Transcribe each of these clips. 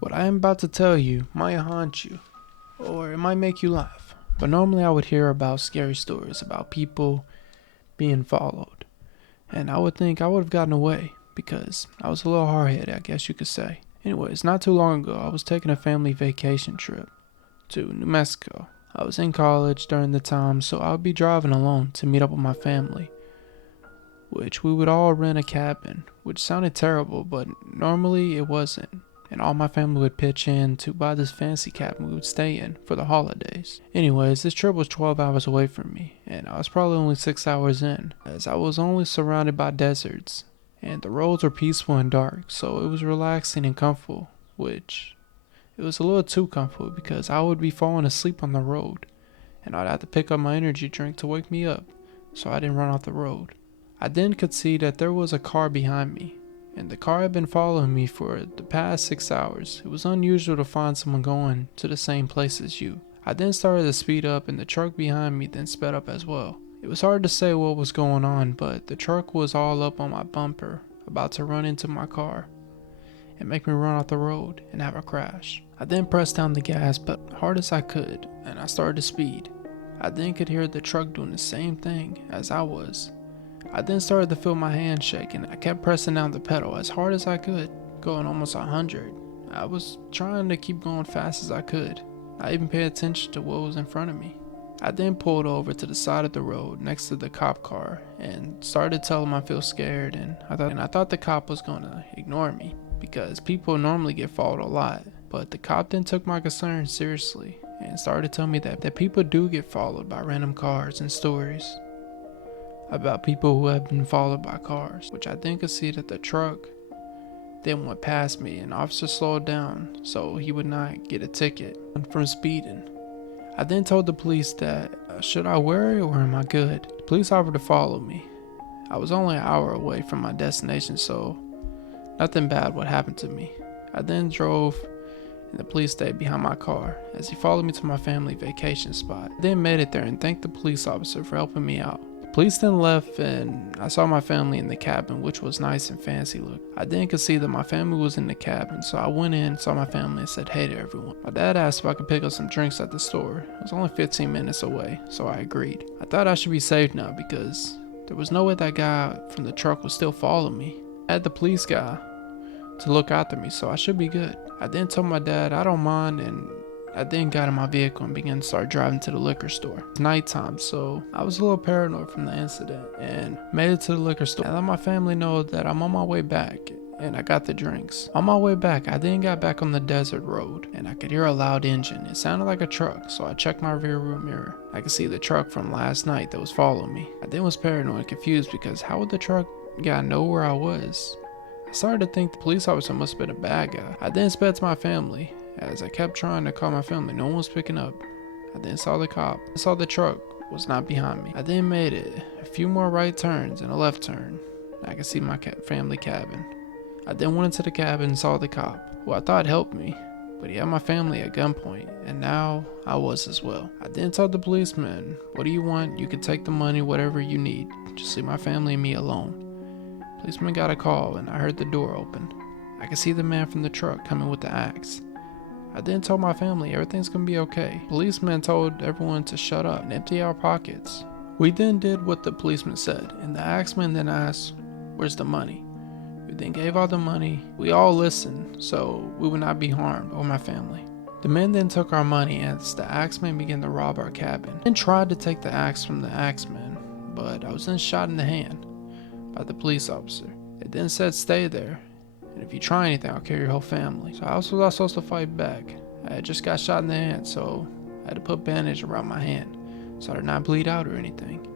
What I am about to tell you might haunt you, or it might make you laugh. But normally I would hear about scary stories about people being followed. And I would think I would have gotten away because I was a little hard-headed, I guess you could say. Anyways, not too long ago, I was taking a family vacation trip to New Mexico. I was in college during the time, so I would be driving alone to meet up with my family, which we would all rent a cabin, which sounded terrible, but normally it wasn't. And all my family would pitch in to buy this fancy cabin we would stay in for the holidays. Anyways, this trip was 12 hours away from me, and I was probably only 6 hours in, as I was only surrounded by deserts, and the roads were peaceful and dark, so it was relaxing and comfortable, which it was a little too comfortable because I would be falling asleep on the road, and I'd have to pick up my energy drink to wake me up, so I didn't run off the road. I then could see that there was a car behind me, and the car had been following me for the past 6 hours. It was unusual to find someone going to the same place as you. I then started to speed up, and the truck behind me then sped up as well. It was hard to say what was going on, but the truck was all up on my bumper, about to run into my car and make me run off the road and have a crash. I then pressed down the gas but hard as I could, and I started to speed. I then could hear the truck doing the same thing as I was. I then started to feel my hand shake, and I kept pressing down the pedal as hard as I could, going almost 100. I was trying to keep going fast as I could. I even paid attention to what was in front of me. I then pulled over to the side of the road next to the cop car and started to tell him I feel scared, and I thought the cop was going to ignore me because people normally get followed a lot. But the cop then took my concern seriously and started telling me that people do get followed by random cars and stories about people who have been followed by cars, which I then could see that the truck then went past me, and the officer slowed down so he would not get a ticket from speeding. I then told the police that should I worry or am I good? The police offered to follow me. I was only an hour away from my destination, so nothing bad would happen to me. I then drove, and the police stayed behind my car as he followed me to my family vacation spot. I then made it there and thanked the police officer for helping me out. Police then left, and I saw my family in the cabin, which was nice and fancy look. I then could see that my family was in the cabin, so I went in, saw my family, and said hey to everyone. My dad asked if I could pick up some drinks at the store. It was only 15 minutes away, so I agreed. I thought I should be safe now because there was no way that guy from the truck would still follow me. I had the police guy to look after me, so I should be good. I then told my dad I don't mind, and I then got in my vehicle and began to start driving to the liquor store. It's nighttime, so I was a little paranoid from the incident and made it to the liquor store. I let my family know that I'm on my way back and I got the drinks. On my way back, I then got back on the desert road and I could hear a loud engine. It sounded like a truck, so I checked my rear view mirror. I could see the truck from last night that was following me. I then was paranoid and confused because how would the truck guy know where I was? I started to think the police officer must have been a bad guy. I then sped to my family. As I kept trying to call my family, no one was picking up. I then saw the cop. I saw the truck was not behind me. I then made it a few more right turns and a left turn. I could see my family cabin. I then went into the cabin and saw the cop, who I thought helped me, but he had my family at gunpoint, and now I was as well. I then told the policeman, what do you want? You can take the money, whatever you need. Just leave my family and me alone. Policeman got a call, and I heard the door open. I could see the man from the truck coming with the axe. I then told my family everything's gonna be okay. Policeman told everyone to shut up and empty our pockets. We then did what the policeman said, and the axeman then asked, where's the money? We then gave all the money. We all listened, so we would not be harmed or my family. The men then took our money as the axeman began to rob our cabin. Then tried to take the axe from the axeman, but I was then shot in the hand by the police officer. It then said stay there, and if you try anything, I'll kill your whole family. So how was I supposed to fight back? I had just got shot in the hand, so I had to put a bandage around my hand so I did not bleed out or anything.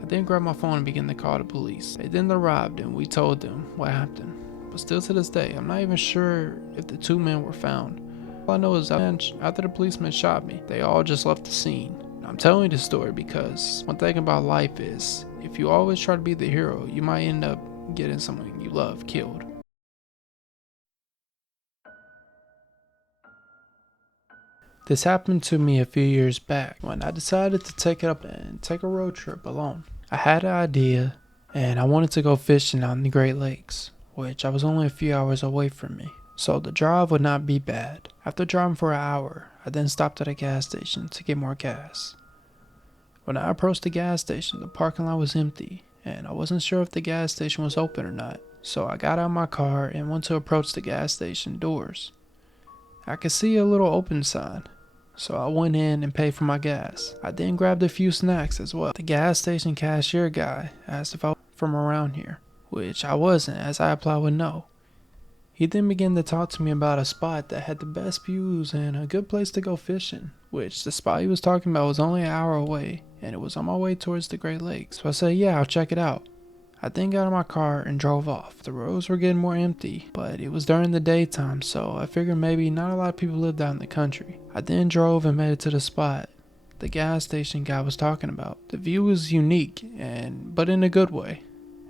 I then grabbed my phone and began to call the police. They then arrived and we told them what happened. But still to this day, I'm not even sure if the two men were found. All I know is that after the policeman shot me, they all just left the scene. I'm telling you this story because one thing about life is, if you always try to be the hero, you might end up getting someone you love killed. This happened to me a few years back when I decided to take it up and take a road trip alone. I had an idea and I wanted to go fishing out in the Great Lakes, which I was only a few hours away from me. so the drive would not be bad. After driving for an hour, I then stopped at a gas station to get more gas. When I approached the gas station, the parking lot was empty, and I wasn't sure if the gas station was open or not, so I got out of my car and went to approach the gas station doors. I could see a little open sign, so I went in and paid for my gas. I then grabbed a few snacks as well. The gas station cashier guy asked if I was from around here, which I wasn't, as I applied with no. He then began to talk to me about a spot that had the best views and a good place to go fishing, which the spot he was talking about was only an hour away, and it was on my way towards the Great Lakes. So I said, yeah, I'll check it out. I then got in my car and drove off. The roads were getting more empty, but it was during the daytime, so I figured maybe not a lot of people lived out in the country. I then drove and made it to the spot the gas station guy was talking about. The view was unique, but in a good way,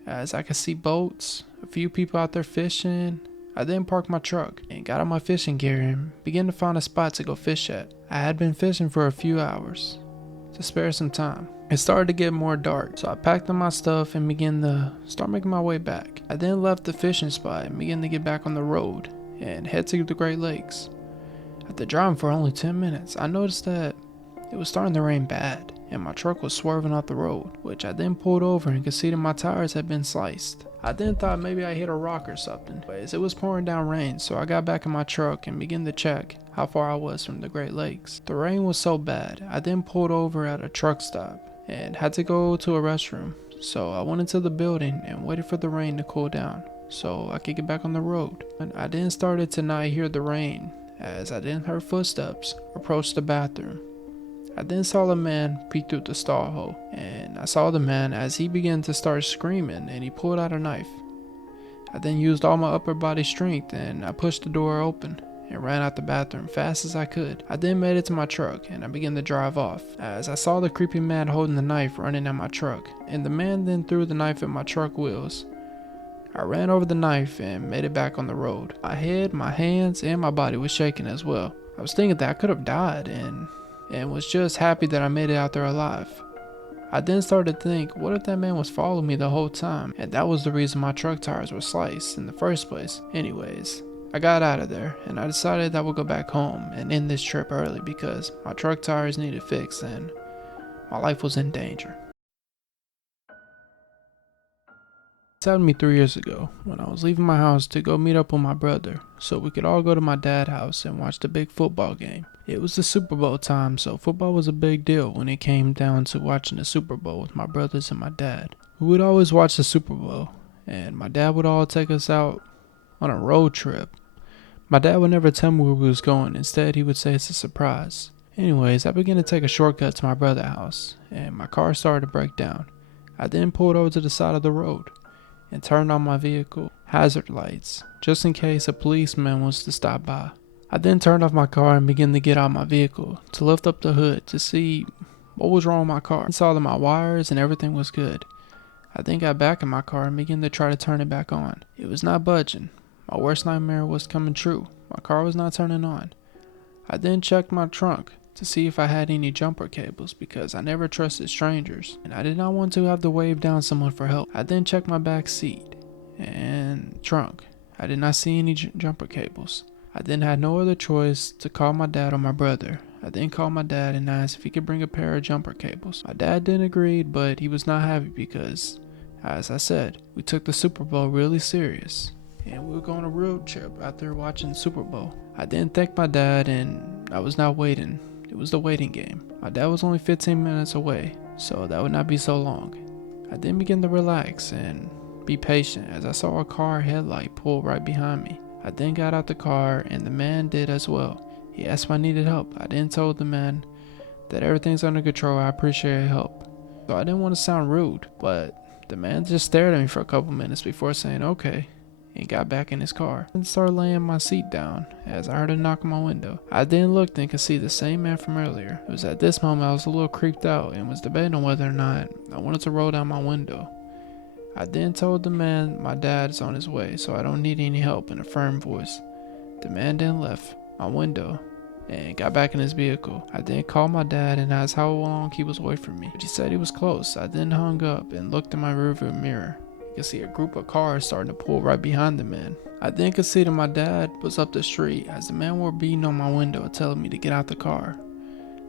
as I could see boats, a few people out there fishing. I then parked my truck and got out my fishing gear and began to find a spot to go fish at. I had been fishing for a few hours to spare some time. It started to get more dark, so I packed up my stuff and began to start making my way back. I then left the fishing spot and began to get back on the road and head to the Great Lakes. After driving for only 10 minutes, I noticed that it was starting to rain bad, and my truck was swerving off the road, which I then pulled over and could see that my tires had been sliced. I then thought maybe I hit a rock or something, but it was pouring down rain, so I got back in my truck and began to check how far I was from the Great Lakes. The rain was so bad, I then pulled over at a truck stop and had to go to a restroom, so I went into the building and waited for the rain to cool down so I could get back on the road. And I then started to not hear the rain as I then heard footsteps approach the bathroom. I then saw a man peek through the stall hole, and I saw the man as he began to start screaming and he pulled out a knife. I then used all my upper body strength and I pushed the door open and ran out the bathroom fast as I could. I then made it to my truck and I began to drive off as I saw the creepy man holding the knife running at my truck, and the man then threw the knife at my truck wheels. I ran over the knife and made it back on the road. My head, my hands, and my body was shaking as well. I was thinking that I could have died and was just happy that I made it out there alive. I then started to think, what if that man was following me the whole time, and that was the reason my truck tires were sliced in the first place. Anyways, I got out of there and I decided I would go back home and end this trip early because my truck tires needed fixed and my life was in danger. This happened to me 3 years ago when I was leaving my house to go meet up with my brother so we could all go to my dad's house and watch the big football game. It was the Super Bowl time, so football was a big deal when it came down to watching the Super Bowl with my brothers and my dad. We would always watch the Super Bowl, and my dad would all take us out on a road trip. My dad would never tell me where we was going. Instead, he would say it's a surprise. Anyways, I began to take a shortcut to my brother's house, and my car started to break down. I then pulled over to the side of the road and turned on my vehicle hazard lights, just in case a policeman was to stop by. I then turned off my car and began to get out of my vehicle to lift up the hood to see what was wrong with my car. I saw that my wires and everything was good. I then got back in my car and began to try to turn it back on. It was not budging. My worst nightmare was coming true. My car was not turning on. I then checked my trunk to see if I had any jumper cables because I never trusted strangers and I did not want to have to wave down someone for help. I then checked my back seat and trunk. I did not see any jumper cables. I then had no other choice to call my dad or my brother. I then called my dad and asked if he could bring a pair of jumper cables. My dad didn't agree, but he was not happy because, as I said, we took the Super Bowl really serious and we were going on a road trip after watching the Super Bowl. I then thanked my dad and I was now waiting. It was the waiting game. My dad was only 15 minutes away, so that would not be so long. I then began to relax and be patient as I saw a car headlight pull right behind me. I then got out the car and the man did as well. He asked if I needed help. I then told the man that everything's under control. I appreciate help. So I didn't want to sound rude, but the man just stared at me for a couple minutes before saying okay and got back in his car and started laying my seat down as I heard a knock on my window. I then looked and could see the same man from earlier. It was at this moment I was a little creeped out and was debating on whether or not I wanted to roll down my window. I then told the man my dad is on his way, so I don't need any help in a firm voice. The man then left my window and got back in his vehicle. I then called my dad and asked how long he was away from me, but he said he was close. I then hung up and looked in my rearview mirror. could see a group of cars starting to pull right behind the man. I then could see that my dad was up the street as the men were beating on my window and telling me to get out the car.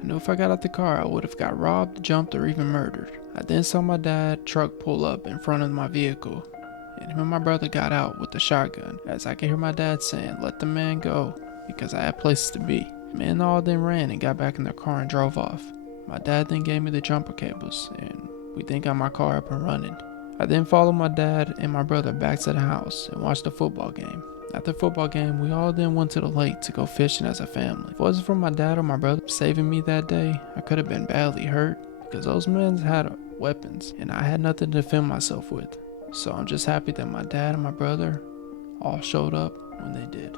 I knew if I got out the car, I would have got robbed, jumped, or even murdered. I then saw my dad's truck pull up in front of my vehicle, and him and my brother got out with the shotgun, as I could hear my dad saying, "Let the man go," because I had places to be. The men all then ran and got back in their car and drove off. My dad then gave me the jumper cables, and we then got my car up and running. I then followed my dad and my brother back to the house and watched the football game. After the football game, we all then went to the lake to go fishing as a family. If it wasn't for my dad or my brother saving me that day, I could have been badly hurt because those men had weapons and I had nothing to defend myself with. So I'm just happy that my dad and my brother all showed up when they did.